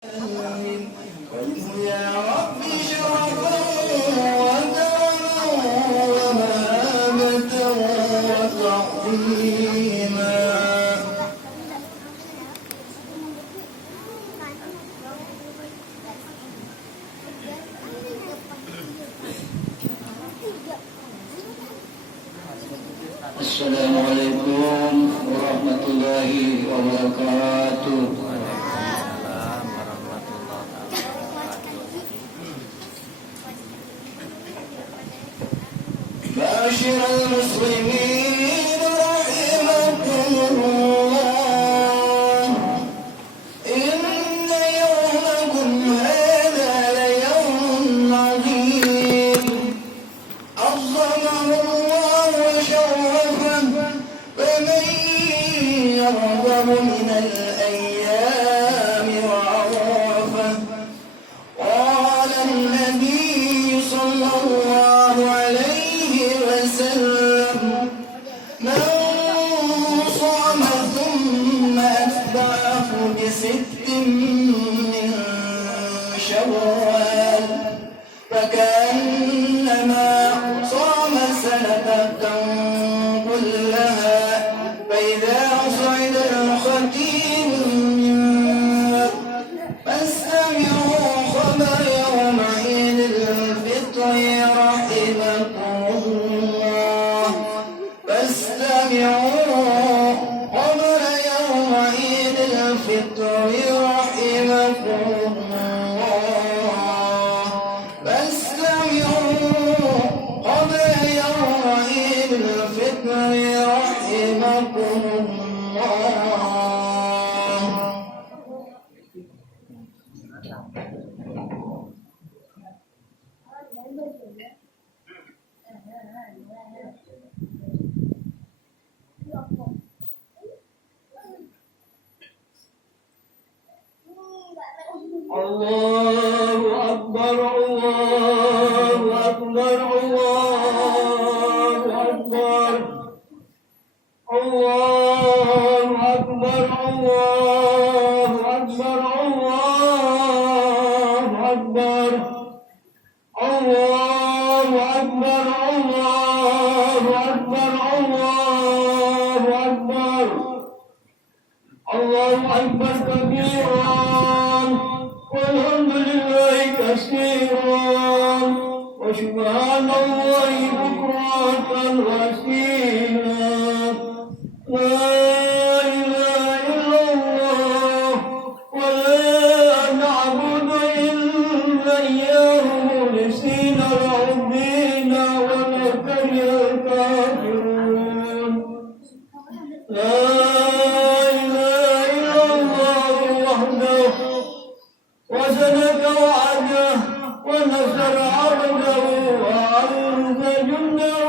Assalamualaikum warahmatullahi wabarakatuh. معاشر المسلمين رحمكم الله، إن يومكم هذا ليوم عظيم عظمه الله وشرفه، فمن يرغب من الأيام وعرفه. قال النبي صلى الله عليه وسلم: من صام ثم أتبعه بست من شوال فكأنما صام سنة كلها. فإذا صعد الخطيب المنبر فاستمعوا خبر يوم عيد الفطر رحمكم الله. فاستمعوا خبر يوم عيد الفطر رحمكم الله. فاستمعوا خبر يوم عيد الفطر رحمكم الله. Allahu Akbar, Allahu Akbar, Allahu Akbar, Allahu Akbar, Allahu Akbar, Allahu Akbar, Allahu Akbar, Allahu Akbar, Allahu Akbar, Allahu Akbar kabiran, walhamdulillahi katsiran, wa subhanallahi bukratan wa asila. La ilaha illallah wa la na'budu illa iyyahu mukhlisina lahu ad-din wa law karihal kafirun. La ilaha illallah wahdahu وصدق وعده ونصر عبده وأعز جنده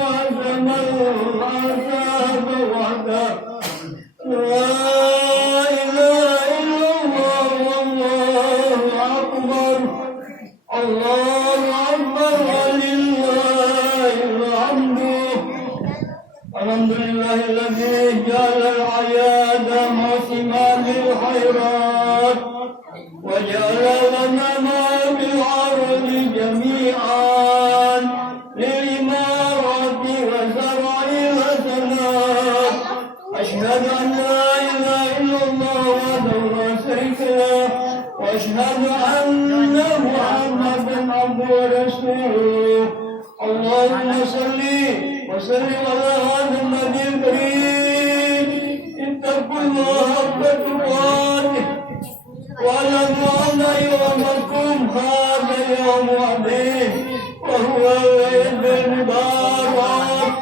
وهزم الأحزاب وحده. لا إله إلا الله والله أكبر، الله أكبر ولله الحمد. الحمد لله الذي جعل الأعياد موسما للخيرات وجعل لنا ما بالعرض جميعا للإمارة وزرع الحسنات. أشهد أن لا إله إلا الله وحده لا شريك له، وأشهد أن محمدا عبده ورسوله. اللهم صل وسلم على هذا النبي الكريم. اتقوا الله حق تقاته واعلموا أن يومكم هذا يوم عظيم وهو العيد المبارك.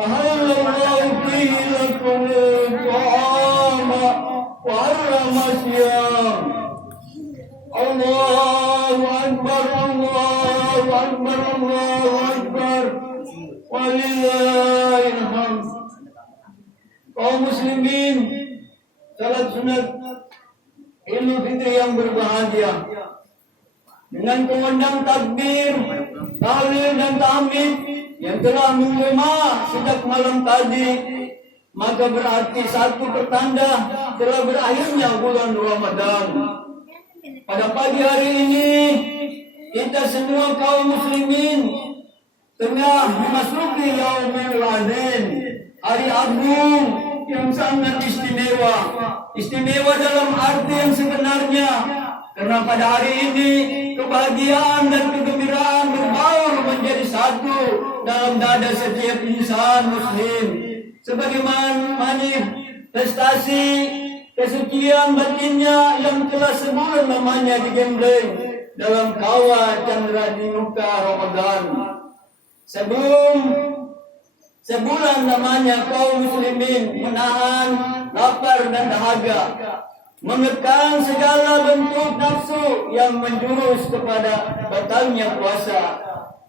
أحل الله فيه لكم الطعام وحرم الصيام. الله أكبر، الله أكبر، الله أكبر ولله الحمد. Kaum muslimin, salat sunat Idul Fitri yang berbahagia dengan kumandang takbir, tahlil dan tahmid yang telah menggema sejak malam tadi, maka berarti satu pertanda telah berakhirnya bulan Ramadan. pada pagi hari ini kita semua kaum muslimin tengah memasuki Yaumul Adhan, hari agung yang sangat istimewa. Istimewa dalam arti yang sebenarnya, karena pada hari ini kebahagiaan dan kegembiraan berbaur menjadi satu dalam dada setiap insan muslim. Sebagaimana manifestasi kesucian batinnya yang telah sebulan lamanya digembleng dalam kawah chandra di muka Ramadan. Sebelum sebulan lamanya kaum muslimin menahan lapar dan dahaga, mengekang segala bentuk nafsu yang menjurus kepada batalnya puasa.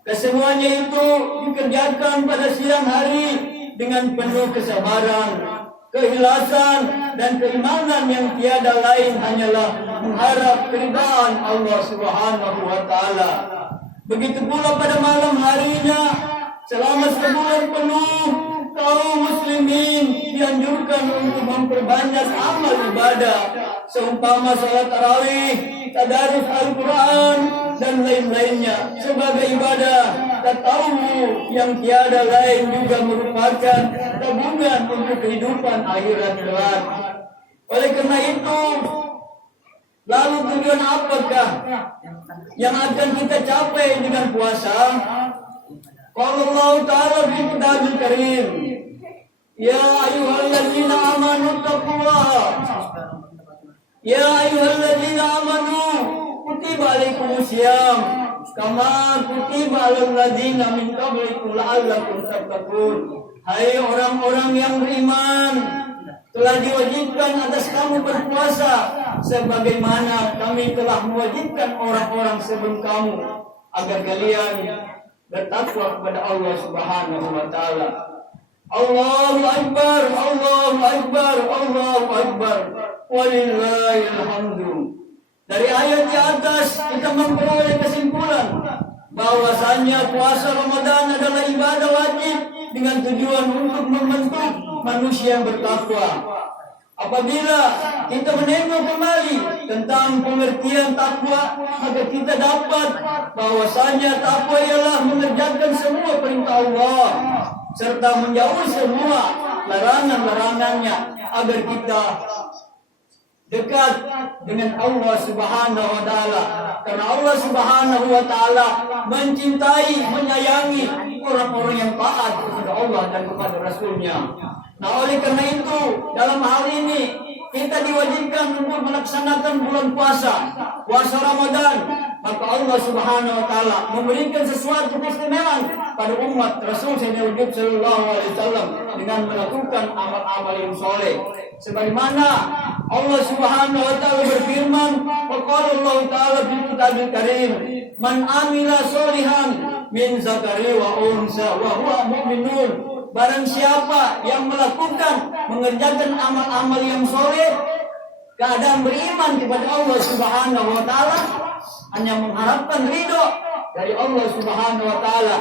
Kesemuanya itu dikerjakan pada siang hari dengan penuh kesabaran, keikhlasan dan keimanan yang tiada lain hanyalah mengharap keridhaan Allah Subhanahu wa taala. Begitu pula pada malam harinya, selama sebulan penuh kaum muslimin dianjurkan untuk memperbanyak amal ibadah seumpama salat tarawih, tadarus Al-Quran dan lain-lainnya sebagai ibadah tatawwu yang tiada lain juga merupakan tabungan untuk kehidupan akhirat kelak. Oleh karena itu, lalu tujuan apakah yang akan kita capai dengan puasa? Qala Allah Ta'ala fi Kitabul Karim, ya ayyuhalladzina amanu taqullaha, ya ayyuhalladzina amanu kutiba alaikumusiyam kama kutiba alal ladzina min qablikum la'allakum tattaqun. Hai orang-orang yang beriman, telah diwajibkan atas kamu berpuasa sebagaimana kami telah mewajibkan orang-orang sebelum kamu agar kalian bertakwa kepada Allah Subhanahu wa taala. Allahu akbar, Allahu akbar, Allahu akbar. Walillahil hamdu. Dari ayat di atas kita memperoleh kesimpulan bahwasanya puasa Ramadan adalah ibadah wajib dengan tujuan untuk membentuk manusia yang bertakwa. Apabila kita menengok kembali tentang pengertian takwa, maka kita dapat bahwasanya takwa ialah mengerjakan semua perintah Allah serta menjauhi semua larangan-larangannya agar kita dekat dengan Allah Subhanahu wa taala. Karena Allah Subhanahu wa taala mencintai, menyayangi orang-orang yang taat kepada Allah dan kepada Rasul-Nya. Nah, oleh karena itu, dalam hal ini kita diwajibkan untuk melaksanakan bulan puasa Ramadan. Maka Allah Subhanahu wa taala memberikan sesuatu keistimewaan pada umat Rasul sallallahu alaihi wasallam dengan melakukan amal-amal yang soleh. Sebagaimana Allah Subhanahu wa taala berfirman, "Qala Allah taala fi Kitabul Karim, man amila sholihan min zakari wa unsa wa huwa mu'minun." Barang siapa yang melakukan, mengerjakan amal-amal yang soleh, keadaan beriman kepada Allah Subhanahu wa taala, hanya mengharapkan ridho dari Allah Subhanahu wa taala.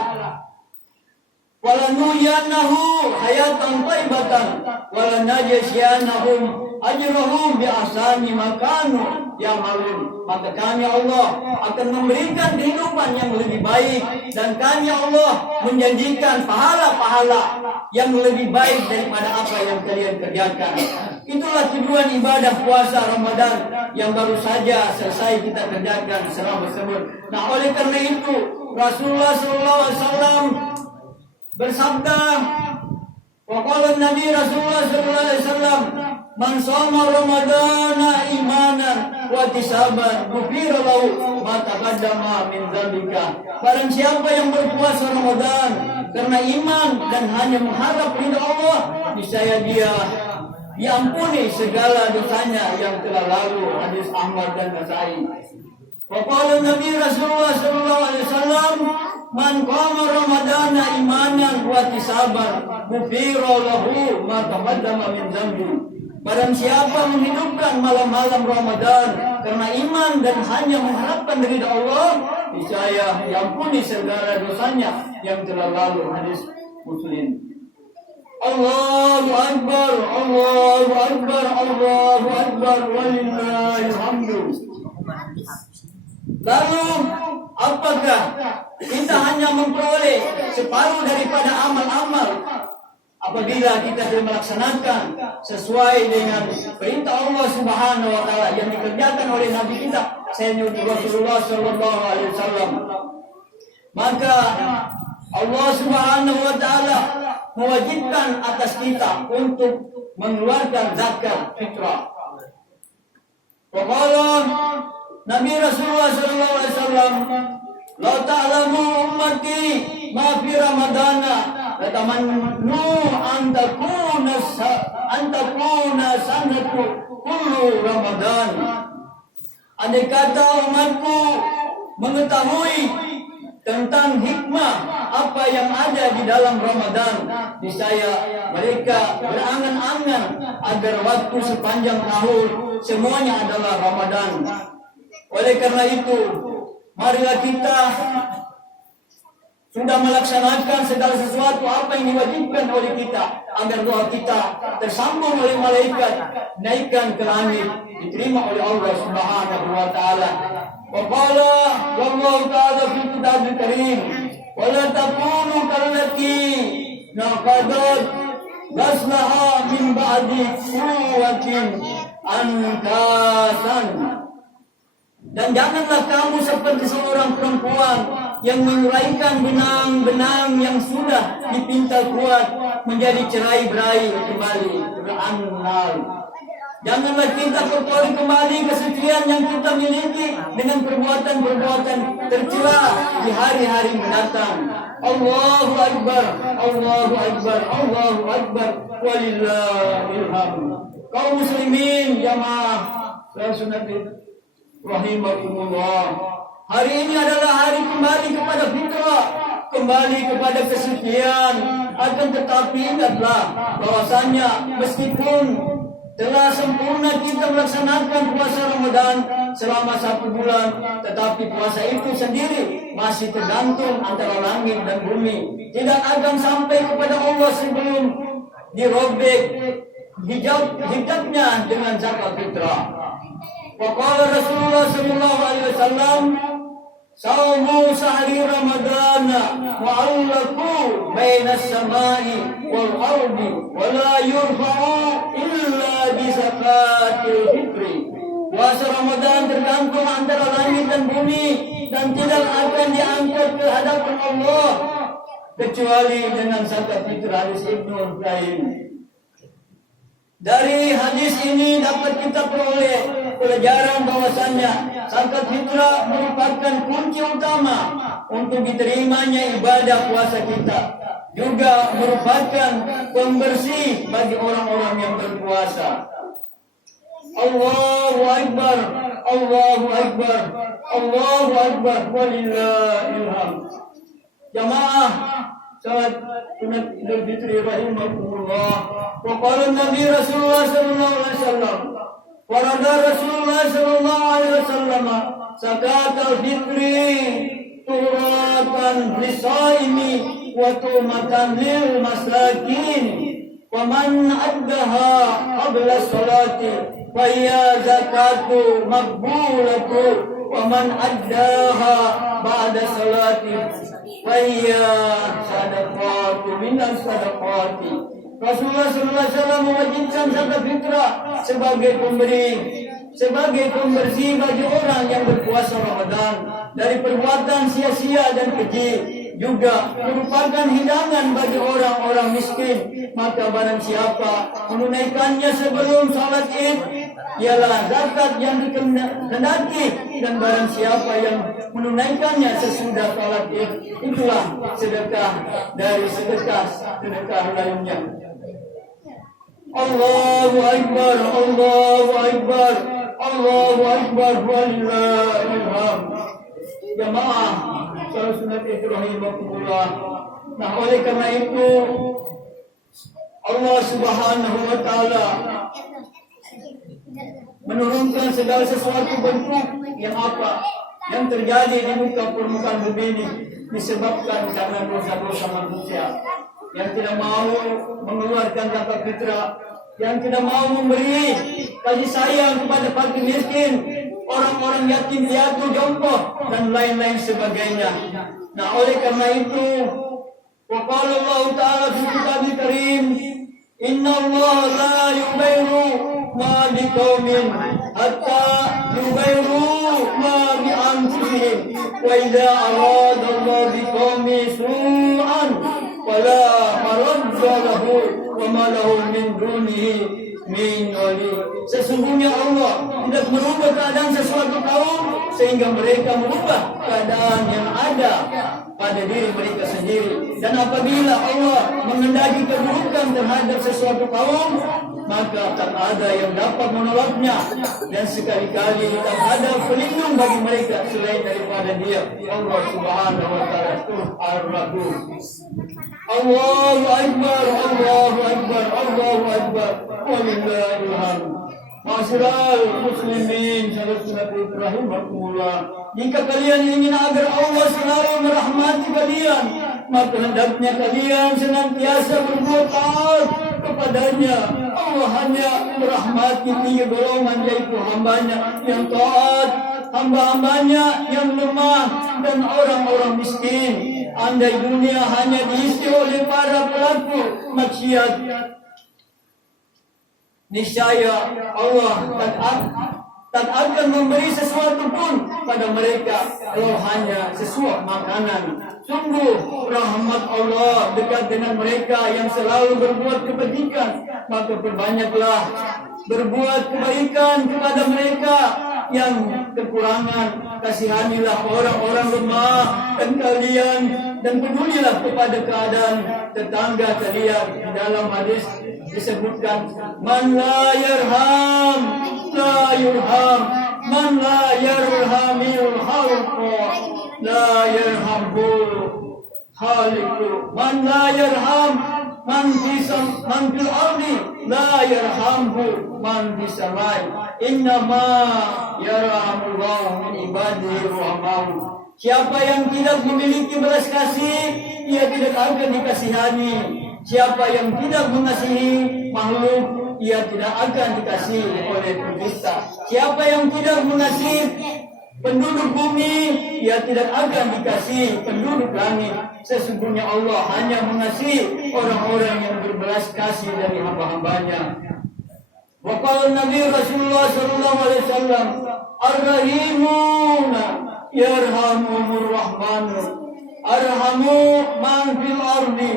Walanuyannahu hayatan thayyibatan walanajziyanahum ajrahum bi ahsani ma kanu ya'malun. Maka kami Allah akan memberikan kehidupan yang lebih baik dan kami Allah menjanjikan pahala-pahala yang lebih baik daripada apa yang kalian kerjakan. Itulah tujuan ibadah puasa Ramadan yang baru saja selesai kita kerjakan selama sebulan. Nah, oleh karena itu Rasulullah SAW bersabda, waqala Nabi Rasulullah SAW, man shoma Ramadana imanan wa ihtisaban ghufira lahu ma taqaddama min dzambika. Barang siapa yang berpuasa Ramadan karena iman dan hanya mengharap ridha Allah, niscaya dia diampuni segala dosanya yang telah lalu. Hadis Ahmad dan Nasai. Waqala Nabi Rasulullah sallallahu alaihi wasallam, man qama Ramadana imanan wa ihtisaban ghufira lahu ma taqaddama min dzambi. Barang siapa menghidupkan malam-malam Ramadan karena iman dan hanya mengharapkan ridha Allah, niscaya diampuni segala dosanya yang telah lalu. Hadis Muslim. Allahu akbar, Allahu akbar, Allahu akbar, walillahil hamdu. Lalu apakah kita hanya memperoleh separuh daripada amal-amal apabila kita tidak melaksanakan sesuai dengan perintah Allah Subhanahu wa taala yang dikerjakan oleh Nabi kita Sayyidina Rasulullah sallallahu alaihi wasallam? Maka Allah Subhanahu wa taala mewajibkan atas kita untuk mengeluarkan zakat fitrah. Waqala Nabi Rasulullah sallallahu alaihi wasallam, "La ta'lamu ummati ma fi ramadana la tamannu an takuna sanatu kullu ramadan." Andai kata umatku mengetahui tentang hikmah apa yang ada di dalam Ramadan, niscaya mereka berangan-angan agar waktu sepanjang tahun semuanya adalah Ramadan. Oleh karena itu, marilah kita sudah melaksanakan segala sesuatu apa yang diwajibkan oleh kita agar doa kita tersambung oleh malaikat, naikkan ke langit, diterima oleh Allah Subhanahu wa taala. Wa qala wallahu ta'ala fi kitabil karim, wa la takunu kallati naqadat ghaslaha min ba'di quwwatin ankasan. Dan janganlah kamu seperti seorang perempuan yang menguraikan benang-benang yang sudah dipintal kuat menjadi cerai-berai kembali. An-Nahl. Janganlah kita peroleh kembali kesucian yang kita miliki dengan perbuatan-perbuatan tercela di hari-hari mendatang. Allahu Akbar, Allahu Akbar, Allahu Akbar, walillahil hamd. Kaum muslimin jamaah sunat rahimakumullah. Hari ini adalah hari kembali kepada fitrah, kembali kepada kesucian. Akan tetapi ingatlah bahwasanya meskipun telah sempurna kita melaksanakan puasa Ramadan selama 1 bulan, tetapi puasa itu sendiri masih tergantung antara langit dan bumi. Tidak akan sampai kepada Allah sebelum dirobek hijabnya dengan zakat fitrah. Waqala Rasulullah sallallahu alaihi wasallam, "Saumu sahri Ramadan mu'allaqu bainas samai wal ardi wa la yurfa'u illa bi zakatil fitri." Puasa Ramadan tergantung antara langit dan bumi dan tidak akan diangkat ke hadapan Allah kecuali dengan zakat fitrah. Hadis Ibnu Qayyim. Dari hadis ini dapat kita peroleh pelajaran bahwasannya zakat fitrah merupakan kunci utama untuk diterimanya ibadah puasa kita. Juga merupakan pembersih bagi orang-orang yang berpuasa. Allahu Akbar, Allahu Akbar, Allahu Akbar, walillahil hamd. Jamaah salat sunat Idul Fitri rahimakumullah. Wa qala Nabi Rasulullah sallallahu alaihi wasallam, farada Rasulullah sallallahu alaihi wasallam zakat al-fitri turatan lisaimi wa tumatan lil masakin. Wa man addaha qabla salati fa hiya zakatu maqbulatu wa man addaha ba'da salati fa hiya sadaqatu minas sadaqati. Rasulullah SAW mewajibkan zakat fitrah sebagai pemberi, sebagai pembersih bagi orang yang berpuasa Ramadan dari perbuatan sia-sia dan keji. Juga merupakan hidangan bagi orang-orang miskin. Maka barang siapa menunaikannya sebelum salat Id, ialah zakat yang dikehendaki, dan barang siapa yang menunaikannya sesudah salat Id, itulah sedekah dari sedekah lainnya. Allahu Akbar, Allahu Akbar, Allahu Akbar, walillahil hamd. Jamaah salat sunat rahimakumullah. Nah, oleh karena itu Allah Subhanahu wa taala menurunkan segala sesuatu bentuk yang terjadi di muka permukaan bumi ini disebabkan karena dosa-dosa manusia yang tidak mau mengeluarkan zakat fitrah, yang tidak mau memberi kasih sayang kepada fakir miskin. orang-orang yatim piatu jompo dan lain-lain sebagainya. Nah, oleh karena itu, waqala Allah Ta'ala fi Kitabul Karim, Inna Allah la yughayyiru ma biqaumin hatta yughayyiru ma bi anfusihim wa idza arada Allah biqaumin su'an fala maradda lahu wa ma lahu min dunihi min wali. Sesungguhnya Allah tidak merubah keadaan sesuatu kaum sehingga mereka merubah keadaan yang ada pada diri mereka sendiri. Dan apabila Allah mengendaki keburukan terhadap sesuatu kaum, maka tak ada yang dapat menolaknya, dan sekali-kali tak ada pelindung bagi mereka selain daripada Dia, Allah Subhanahu wa Ta'ala Ar-Rahman. Allahu Akbar, Allahu Akbar, Allahu Akbar, walillahil hamd. Ma'asyiral muslimin, saudara-saudaraku rahimakumullah. Jika kalian ingin agar Allah selalu merahmati kalian, maka hendaknya kalian senantiasa berbuat taat kepadanya. Allah hanya merahmati 3 golongan, yaitu hambanya yang taat, hamba-hambanya yang lemah, dan orang-orang miskin. Andai dunia hanya diisi oleh para pelaku maksiat, niscaya Allah tak akan memberi sesuatu pun pada mereka kalau hanya sesuap makanan. Sungguh rahmat Allah dekat dengan mereka yang selalu berbuat kebajikan, maka perbanyaklah berbuat kebaikan kepada mereka yang kekurangan. Kasihanilah orang-orang lemah dan pedulilah kepada keadaan tetangga kalian. Dalam hadis disebutkan, man la yarham la yurham, man la yarhamil khalqa la yarhamul khaliqu, man la yarham man fil ardi la yarhamhu man fis samai, innama yarhamullahu min ibadihi rahmah. Siapa yang tidak memiliki belas kasih, ia tidak akan dikasihani. Siapa yang tidak mengasihi makhluk, ia tidak akan dikasihi oleh pencipta. Siapa yang tidak mengasihi penduduk bumi, ia tidak akan dikasihi penduduk langit. Sesungguhnya Allah hanya mengasihi orang-orang yang berbelas kasih dari hamba-hambanya. Waqala Nabi Rasulullah sallallahu alaihi wasallam, ar-rahimuna yarhamumur rahmanu, arhamu man fil ardi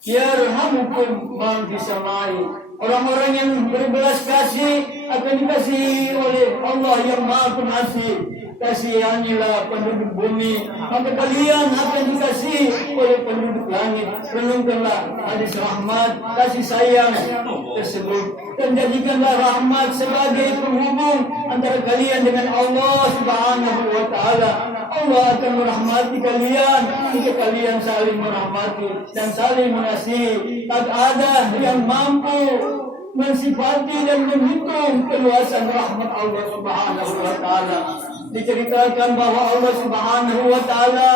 yarhamukum man fis samai. Orang-orang yang berbelas kasih akan dikasihi oleh Allah yang Maha Pengasih. Kasihanilah penduduk bumi, maka kalian akan dikasihi oleh penduduk langit. Renungkanlah hadis rahmat, kasih sayang tersebut, dan jadikanlah rahmat sebagai penghubung antara kalian dengan Allah Subhanahu wa Ta'ala. Allah akan merahmati kalian jika kalian saling merahmati dan saling mengasihi. Tak ada yang mampu mensifati dan menghitung keluasan rahmat Allah Subhanahu wa Ta'ala. Diceritakan bahwa Allah Subhanahu wa Ta'ala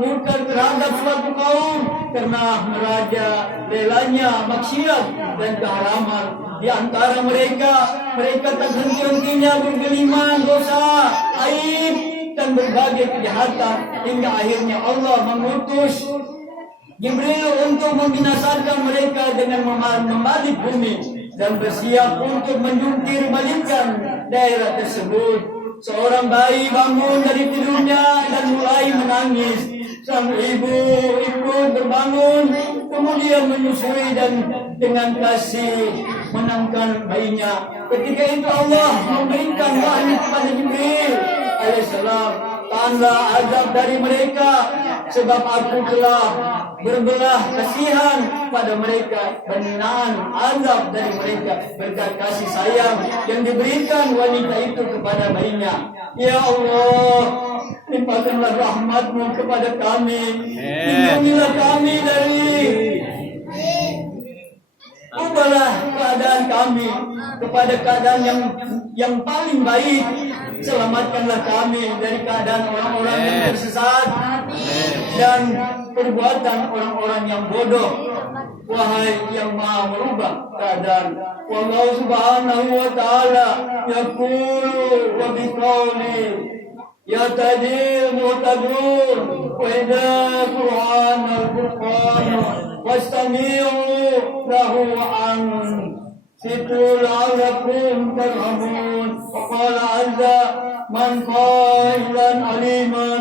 murka terhadap suatu kaum karena meraja relanya maksiat dan keharaman. Di antara mereka tak henti-hentinya bergeliman dosa, aib, dan berbagai kejahatan, hingga akhirnya Allah mengutus Jibril untuk membinasakan mereka dengan membalik bumi dan bersiap untuk menjungkir balikkan daerah tersebut. Seorang bayi bangun dari tidurnya dan mulai menangis. Sang ibu berbangun, kemudian menyusui dan dengan kasih menangkan bayinya. Ketika itu Allah memberikan wahyu kepada Jibril alaihissalam, tanda azab dari mereka, sebab aku telah berbelah kasihan pada mereka, berkenaan azab dari mereka berkat kasih sayang yang diberikan wanita itu kepada bayinya. Ya Allah, limpahkanlah rahmat-Mu kepada kami, lindungilah kami dari ubahlah keadaan kami kepada keadaan yang paling baik. Selamatkanlah kami dari keadaan orang-orang yang tersesat dan perbuatan orang-orang yang bodoh. wahai yang maha merubah keadaan. Wallahu subhanahu wa ta'ala yaqulu wa biqawli yatadil muhtadun wa idha Qur'an al-Qur'an wastami'u lahu an situ la'alakum tarhamun. Wa qala azza man qailan aliman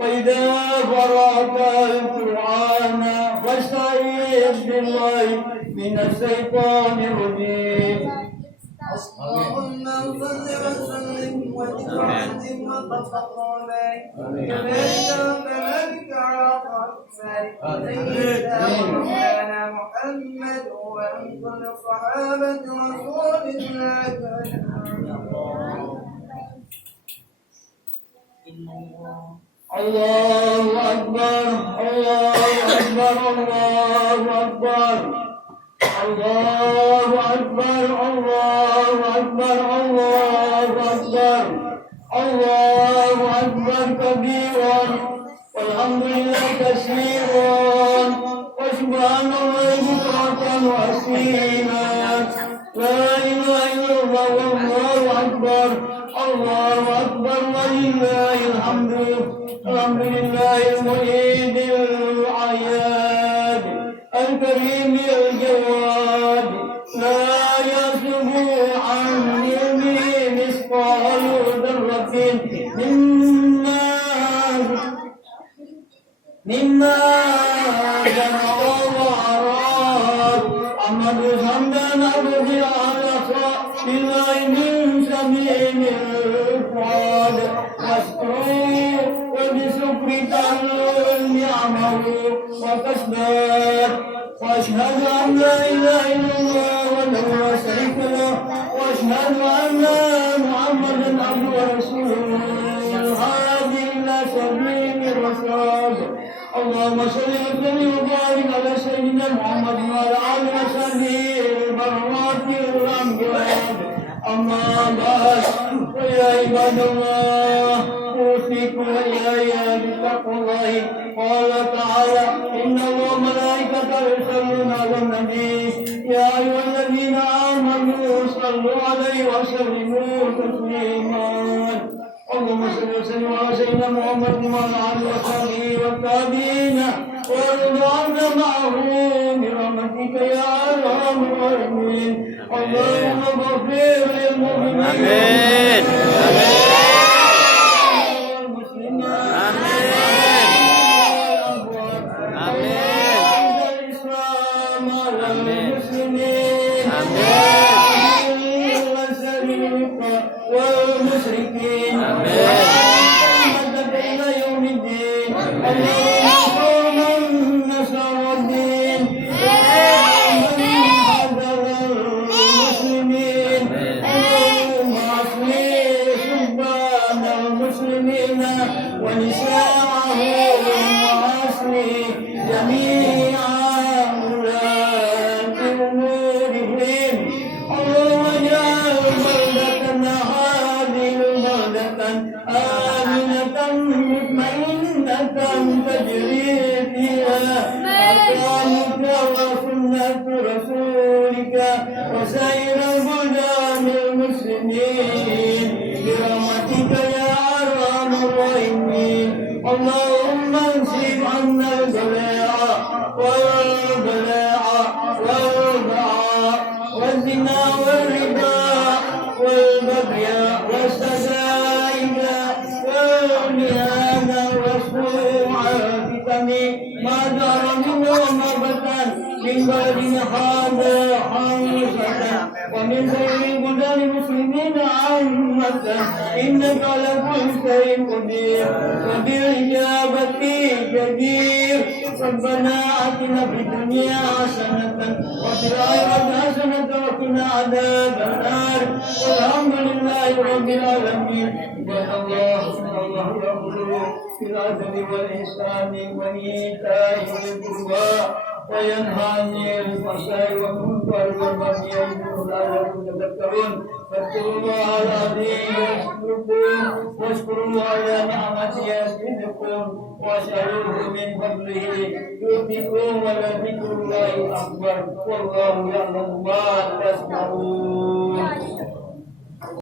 wa idha qara'ta al-Qur'ana fasta'iz billahi minas syaitanir rajim. اللهم صل وسلم وتعظم وتفضل كذلك وكذلك على سيدنا مولانا محمد وعن كل صحابة رسول الله الله أكبر الله أكبر الله أكبر الله أكبر الله أكبر الله أكبر الله أكبر كبيرا والحمد لله كثيرا وسبحان الله بكرة وأصيلا لا إله إلا الله والله أكبر الله أكبر ولله الحمد الحمد لله المعيد الأعياد الكريم الجواد لا يصف عن علمه مثقال ذرة مما جمع وأراد أحمد حمدا أبدي على بالله من سبيل الفؤاد واشكره وبشكرك النعمه وكسبه واشهد ان لا اله الا الله وحده لا شريك له واشهد ان محمدا عبده ورسوله الهادي الى سبيل الرشاد. اللهم صل وسلم وبارك على سيدنا محمد وعلى اله وصحبه البرات الامجاد. اما بعد فيا عباد الله اوصيكم واياي بتقوى الله. قال تعالى ان الله وملائكته يصلون على النبي يا ايها الذين امنوا صلوا عليه وسلموا تسليما. اللهم صل وسلم على سيدنا محمد وعلى اله وصحبه والتابعين وارض عنا معهم برحمتك يا ارحم الراحمين. اللهم اغفر للمؤمنين والمسلمين والإسلام على المسلمين والمشركين إلى يوم الدين. اللهم من نصر الدين ومن حذر المسلمين. اللهم أصلح شبان المسلمين ونساءهم وأصلح جميع ولاة أمورهم. اللهم اجعل بلدتنا هذه بلدة آمنة مطمئنة تجري فيها أحكامك وسنة رسولك وسائر البلدان المسلمين برحمتك يا أرحم الراحمين. اللهم انصر عنا البلاء والبلاء والبعاء والزنا والربا والبغي والسجائر والمهان والسوء الفتن ما دار منه وما بطن من بلد هذا خمسة ومن سائر بلدان المسلمين عامة إنك على كل شيء قدير وبالإجابة جدير. ربنا آتنا في الدنيا حسنة وفي الآخرة حسنة وقنا عذاب النار والحمد لله رب العالمين. عباد الله إن الله يأمر بالعدل والإحسان وإيتاء ذي القربى وينهى عن الفحشاء والمنكر والبغي يعظكم لعلكم تذكرون. فاذكروا الله العظيم يذكركم واشكروا على نعمته يزدكم واسألوه من فضله يؤتكم ولذكر الله أكبر والله يعلم ما تصنعون